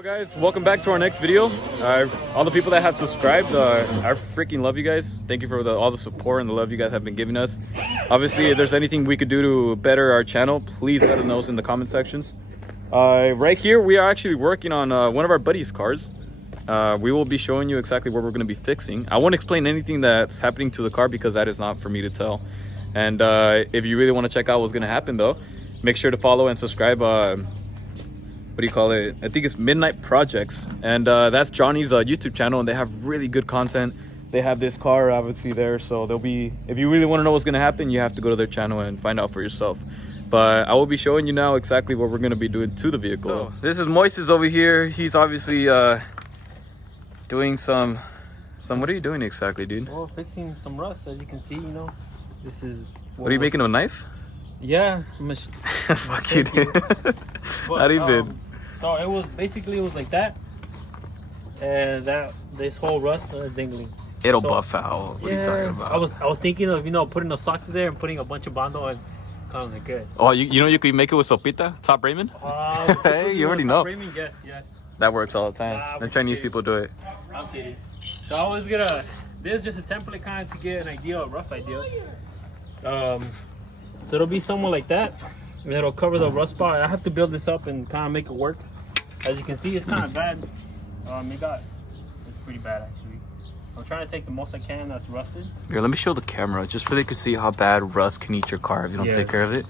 Well guys, welcome back to our next video. All the people that have subscribed, I freaking love you guys. Thank you for all the support and the love you guys have been giving us. Obviously, if there's anything we could do to better our channel, please let us know in the comment sections. Right here, we are actually working on one of our buddies' cars. We will be showing you exactly what we're going to be fixing. I won't explain anything that's happening to the car because that is not for me to tell. And if you really want to check out what's going to happen though, make sure to follow and subscribe. What do you call it? I think it's Midnight Projects, and that's Johnny's YouTube channel, and they have really good content. They have this car obviously there, so they'll be, if you really want to know what's going to happen, you have to go to their channel and find out for yourself. But I will be showing you now exactly what we're going to be doing to the vehicle. So this is Moises over here. He's obviously doing some what are you doing exactly, dude? Well, fixing some rust, as you can see. You know, this is what are you making, a knife? Yeah. Fuck you, dude. Not even. So it was like that, and this whole rust is dingling. It'll buff out. What are you talking about? I was thinking of putting a sock there and putting a bunch of Bondo and calling it good. Oh, you know you could make it with sopita, top ramen. Hey, you already know. Ramen, yes. That works all the time. The Chinese people do it. I'm kidding. So I was gonna. This is just a template kind of to get an idea, a rough idea. So it'll be somewhere like that. And it'll cover the rust spot. I have to build this up and kind of make it work. As you can see, it's kind of bad. It's pretty bad actually. I'm trying to take the most I can that's rusted. Here, let me show the camera just so they can see how bad rust can eat your car if you don't take care of it.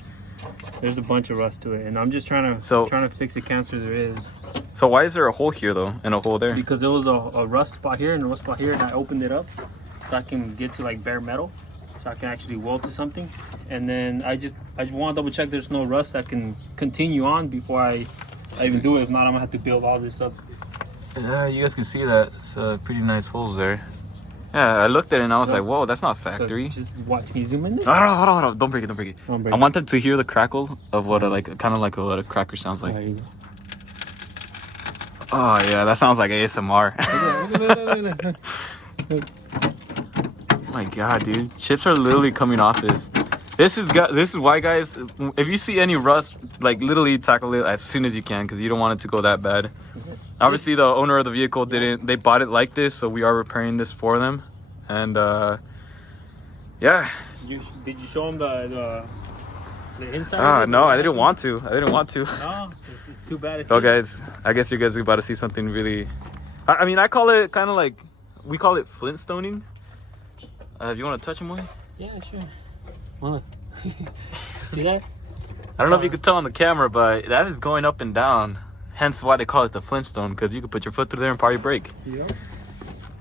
There's a bunch of rust to it, and I'm just trying to fix the cancer there is. So why is there a hole here though and a hole there? Because there was a rust spot here and a rust spot here, and I opened it up so I can get to like bare metal, so I can actually weld to something. And then I just want to double check there's no rust that can continue on before I even do it. If not, I'm gonna have to build all this up. Yeah, you guys can see that it's pretty nice holes there. Yeah, I looked at it and I was like, whoa, that's not factory. Just watch. Can you zoom in there? Hold on. Don't break it. I want them to hear the crackle of what kind of like what a cracker sounds like. Oh yeah, that sounds like ASMR. Oh my god, dude, chips are literally coming off this. This is why, guys, if you see any rust, like literally tackle it as soon as you can, because you don't want it to go that bad. Obviously the owner of the vehicle they bought it like this, so we are repairing this for them. And yeah. Did you show them the inside? No, I didn't want to. No, it's too bad. So guys, I guess you guys are about to see something really, I mean, I call it kind of like, we call it Flintstoning. Do you want to touch him, Moy? Yeah, sure. See that? I don't know if you could tell on the camera, but that is going up and down. Hence why they call it the Flintstone, because you could put your foot through there and probably break.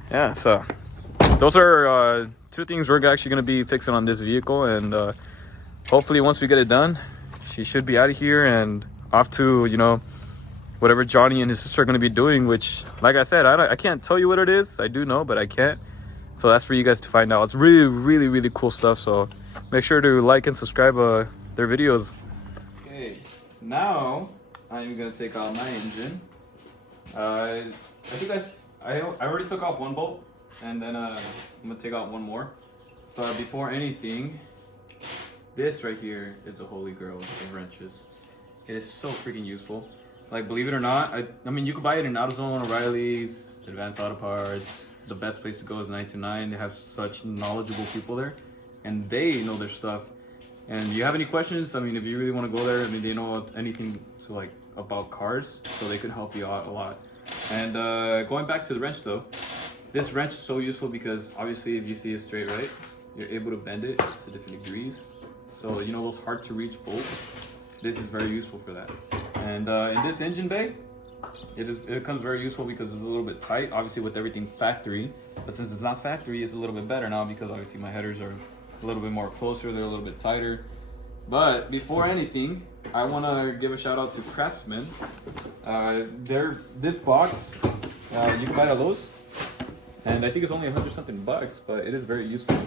Yeah, so those are two things we're actually going to be fixing on this vehicle. And hopefully once we get it done, she should be out of here and off to, whatever Johnny and his sister are going to be doing, which, like I said, I can't tell you what it is. I do know, but I can't. So that's for you guys to find out. It's really, really, really cool stuff. So make sure to like and subscribe their videos. Okay, now I'm gonna take out my engine. I already took off one bolt, and then I'm gonna take out one more. But before anything, this right here is a holy grail of wrenches. It is so freaking useful. Like, believe it or not, I mean, you can buy it in AutoZone, O'Reilly's, Advanced Auto Parts. The best place to go is 929. They have such knowledgeable people there, and they know their stuff. And if you have any questions, I mean, if you really want to go there, I mean, they know anything about cars, so they can help you out a lot. And going back to the wrench though, this wrench is so useful because obviously if you see it straight, right, you're able to bend it to different degrees. So those hard to reach bolts, this is very useful for that. And in this engine bay, it comes very useful because it's a little bit tight, obviously with everything factory, but since it's not factory, it's a little bit better now because obviously my headers are a little bit more closer, they're a little bit tighter. But before anything, I want to give a shout out to Craftsman. This box, you can buy it at Lowe's, and I think it's only 100 something bucks, but it is very useful.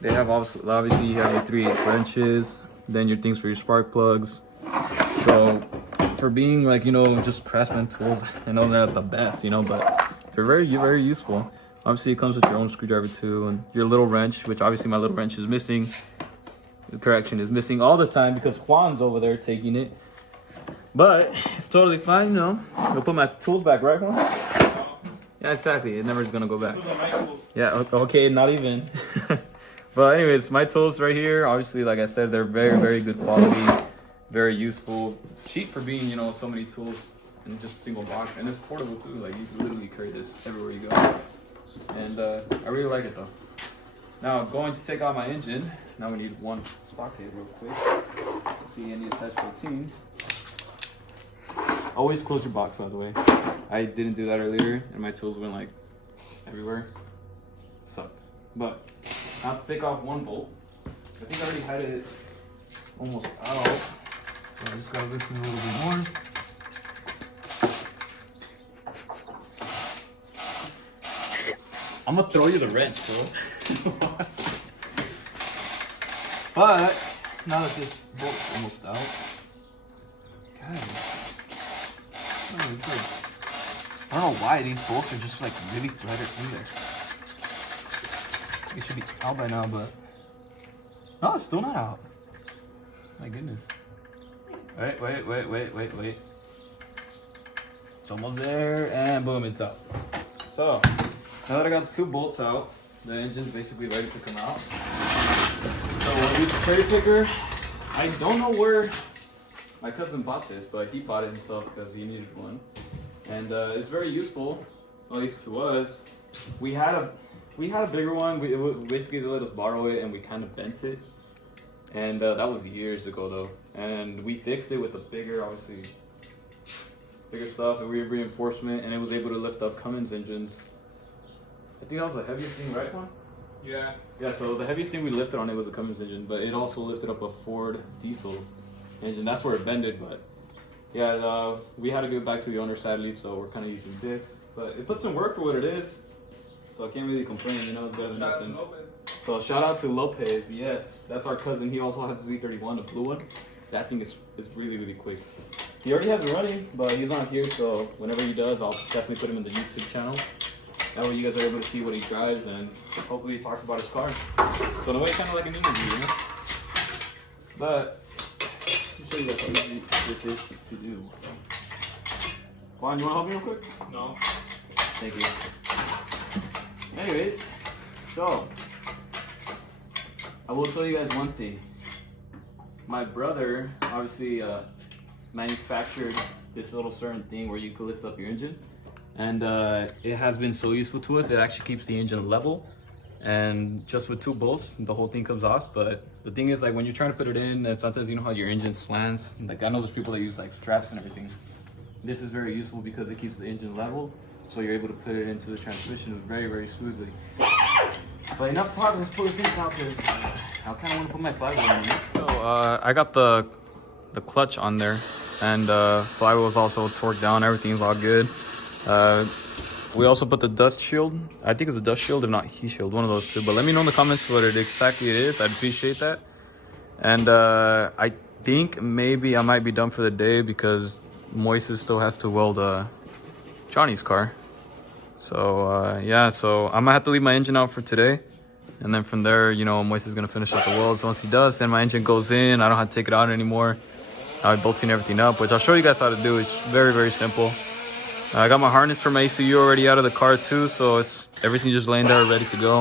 They have obviously you have your 3/8 wrenches, then your things for your spark plugs. So for being just Craftsman tools, I know they're not the best, but they're very, very useful. Obviously it comes with your own screwdriver too, and your little wrench, which obviously my little wrench is missing. The correction is missing all the time because Juan's over there taking it. But it's totally fine, you know. I'll put my tools back, right, Juan? Yeah, exactly. It never is gonna go back. Yeah, okay, not even. But anyways, my tools right here, obviously, like I said, they're very, very good quality, very useful, cheap for being, you know, so many tools in just a single box, and it's portable too. Like you can literally carry this everywhere you go, and I really like it though. Now going to take out my engine. Now we need one socket real quick. See, I need to attach 14. Always close your box, by the way. I didn't do that earlier, and my tools went like everywhere. It sucked. But now to take off one bolt. I think I already had it almost out, so I just gotta loosen a little bit more. I'm gonna throw you the wrench, bro. But now that this bolt's almost out, God, oh, it's good. I don't know why these bolts are just like really threaded in there. It should be out by now, but no, it's still not out. My goodness. Wait. It's almost there, and boom, it's out. So now that I got 2 bolts out, the engine's basically ready to come out. So we'll use a cherry picker. I don't know where my cousin bought this, but he bought it himself because he needed one. And it's very useful, at least to us. We had a bigger one. Basically they let us borrow it, and we kind of bent it. And that was years ago though. And we fixed it with a bigger, obviously, bigger stuff, and reinforcement, and it was able to lift up Cummins engines. I think that was the heaviest thing, right, Juan? Yeah. Yeah, so the heaviest thing we lifted on it was a Cummins engine, but it also lifted up a Ford diesel engine. That's where it bended, but yeah, we had to give it back to the owner sadly, so we're kind of using this. But it puts in work for what it is, so I can't really complain, you know, it's better than nothing. So shout out to Lopez, yes, that's our cousin. He also has a Z31, the blue one. That thing is really, really quick. He already has it running, but he's not here, so whenever he does, I'll definitely put him in the YouTube channel. That way you guys are able to see what he drives, and hopefully he talks about his car. So in a way, kind of like an interview, you know? But let me show you guys how easy this is to do. Juan, you want to help me real quick? No. Thank you. Anyways, so I will tell you guys one thing. My brother obviously manufactured this little certain thing where you could lift up your engine. And it has been so useful to us. It actually keeps the engine level, and just with 2 bolts the whole thing comes off. But the thing is, like, when you're trying to put it in, and sometimes you know how your engine slants, like I know there's people that use like straps and everything. This is very useful because it keeps the engine level, so you're able to put it into the transmission very, very smoothly. But enough talk, let's pull this thing out because I kind of want to put my flywheel on it. So I got the clutch on there, and flywheel is also torqued down, everything's all good. We also put the dust shield. I think it's a dust shield, if not heat shield, one of those two. But let me know in the comments what exactly it is. I'd appreciate that. And I think maybe I might be done for the day because Moises still has to weld Johnny's car. So yeah, so I might have to leave my engine out for today. And then from there, you know, Moises is gonna finish up the welds. Once he does, then my engine goes in. I don't have to take it out anymore. I'm bolting everything up, which I'll show you guys how to do. It's very, very simple. I got my harness for my ECU already out of the car too, so it's everything just laying there ready to go.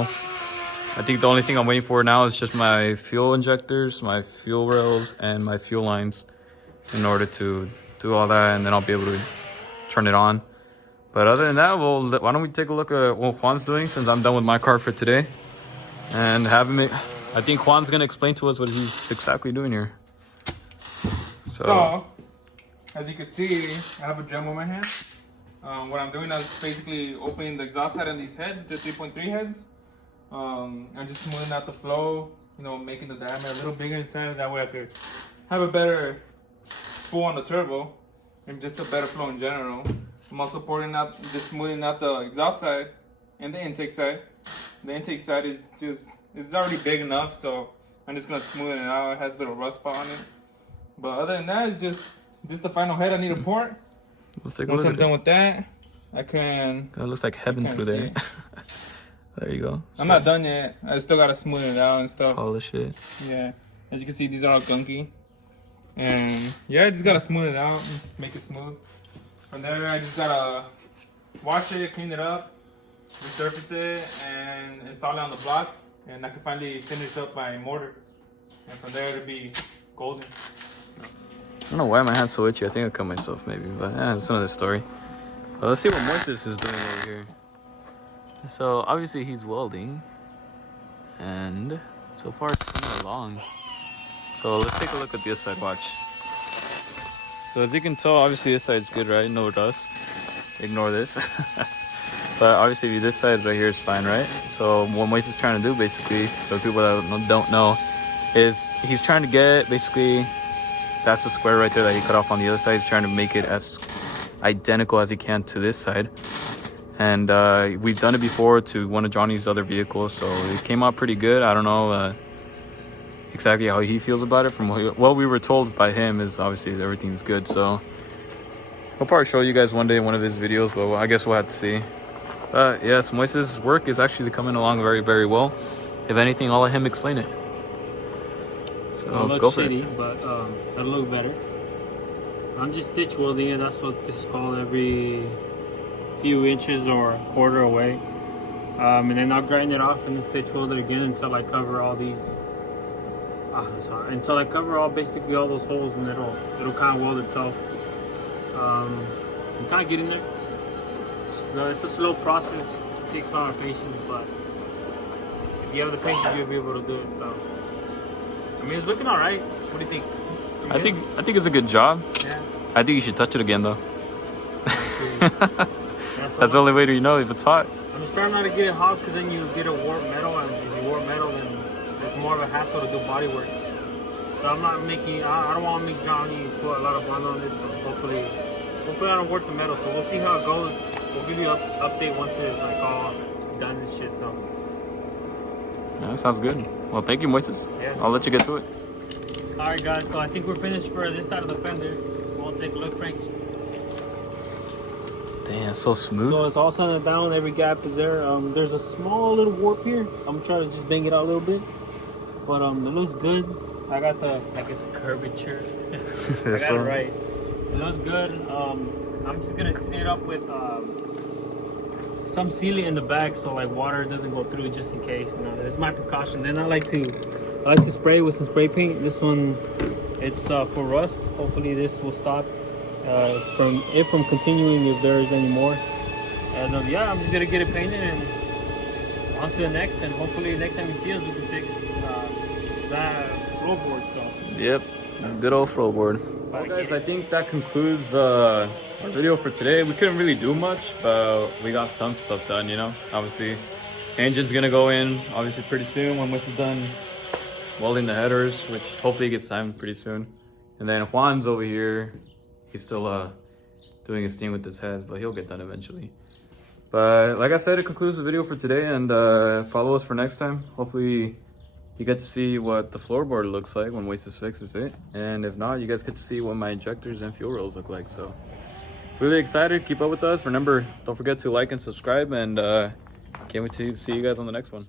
I think the only thing I'm waiting for now is just my fuel injectors, my fuel rails, and my fuel lines in order to do all that, and then I'll be able to turn it on. But other than that, well, why don't we take a look at what Juan's doing since I'm done with my car for today, and have him. I think Juan's gonna explain to us what he's exactly doing here. So as you can see, I have a drum on my hand. What I'm doing is basically opening the exhaust side on these heads, the 3.3 heads. I'm just smoothing out the flow, you know, making the diameter a little bigger inside. That way I could have a better spool on the turbo and just a better flow in general. I'm also just smoothing out the exhaust side and the intake side. The intake side is it's already big enough, so I'm just gonna smooth it out. It has a little rust spot on it. But other than that, it's just the final head I need to port. Let's take a Once look I'm at done it. with that, I can. It looks like heaven through there. There you go. I'm not done yet. I still gotta smooth it out and stuff. Polish it. Yeah. As you can see, these are all gunky. And yeah, I just gotta smooth it out, make it smooth. From there, I just gotta wash it, clean it up, resurface it, and install it on the block. And I can finally finish up my mortar. And from there, it'll be golden. I don't know why my hand's so itchy. I think I cut myself maybe, but that's another story. Well, let's see what Moises is doing over here. So obviously he's welding, and so far it's coming along. So let's take a look at this side. Watch. So as you can tell, obviously this side's good, right? No dust. Ignore this. But obviously this side right here is fine, right? So what Moises is trying to do, basically, for people that don't know, is he's trying to get basically, that's the square right there that he cut off on the other side. He's trying to make it as identical as he can to this side. And we've done it before to one of Johnny's other vehicles, so it came out pretty good. I don't know exactly how he feels about it. From what we were told by him is obviously everything's good, so he'll probably show you guys one day in one of his videos, but I guess we'll have to see. Yes, Moises' work is actually coming along very, very well. If anything, I'll let him explain it. So It'll look go for shitty, it. but it'll look better. I'm just stitch welding it. That's what this is called, every few inches or a quarter away. And then I'll grind it off and then stitch weld it again until I cover all these. Until I cover basically all those holes, and it'll kind of weld itself. I'm kind of getting there. So it's a slow process. It takes a lot of patience, but if you have the patience, you'll be able to do it. So I mean, it's looking all right. What do you think? I think it's a good job. Yeah. I think you should touch it again though. That's That's the only way to know if it's hot. I'm just trying not to get it hot, because then you get a warped metal, and if you warp metal, then it's more of a hassle to do body work. So I'm not making. I don't want to make Johnny put a lot of blood on this. So hopefully I don't warp the metal. So we'll see how it goes. We'll give you an update once it's like all done and shit. So Yeah, that sounds good. Well, thank you, Moises. Yeah. I'll let you get to it. all right, guys. So I think we're finished for this side of the fender. We'll take a look, Frank. Damn, so smooth. So it's all sanded down. Every gap is there. There's a small little warp here. I'm trying to just bang it out a little bit, but it looks good. I got the, I guess, curvature. I got it right. It looks good. I'm just gonna seal it up with some sealant in the back, so like water doesn't go through, just in case. You know, this is my precaution. Then I like to spray with some spray paint. This one, it's for rust. Hopefully this will stop from continuing if there is any more. And yeah, I'm just gonna get it painted and on to the next. And hopefully next time you see us, we can fix that floorboard. So Yep, good old floorboard. Well, guys, I think that concludes our video for today. We couldn't really do much, but we got some stuff done, you know. Obviously, engine's gonna go in obviously pretty soon when Moises is done welding the headers, which hopefully gets timed pretty soon. And then Juan's over here. He's still doing his thing with his head, but he'll get done eventually. But like I said, it concludes the video for today, and follow us for next time. Hopefully you get to see what the floorboard looks like when Moises fixes it. And if not, you guys get to see what my injectors and fuel rails look like. So really excited. Keep up with us. Remember, don't forget to like and subscribe, and can't wait to see you guys on the next one.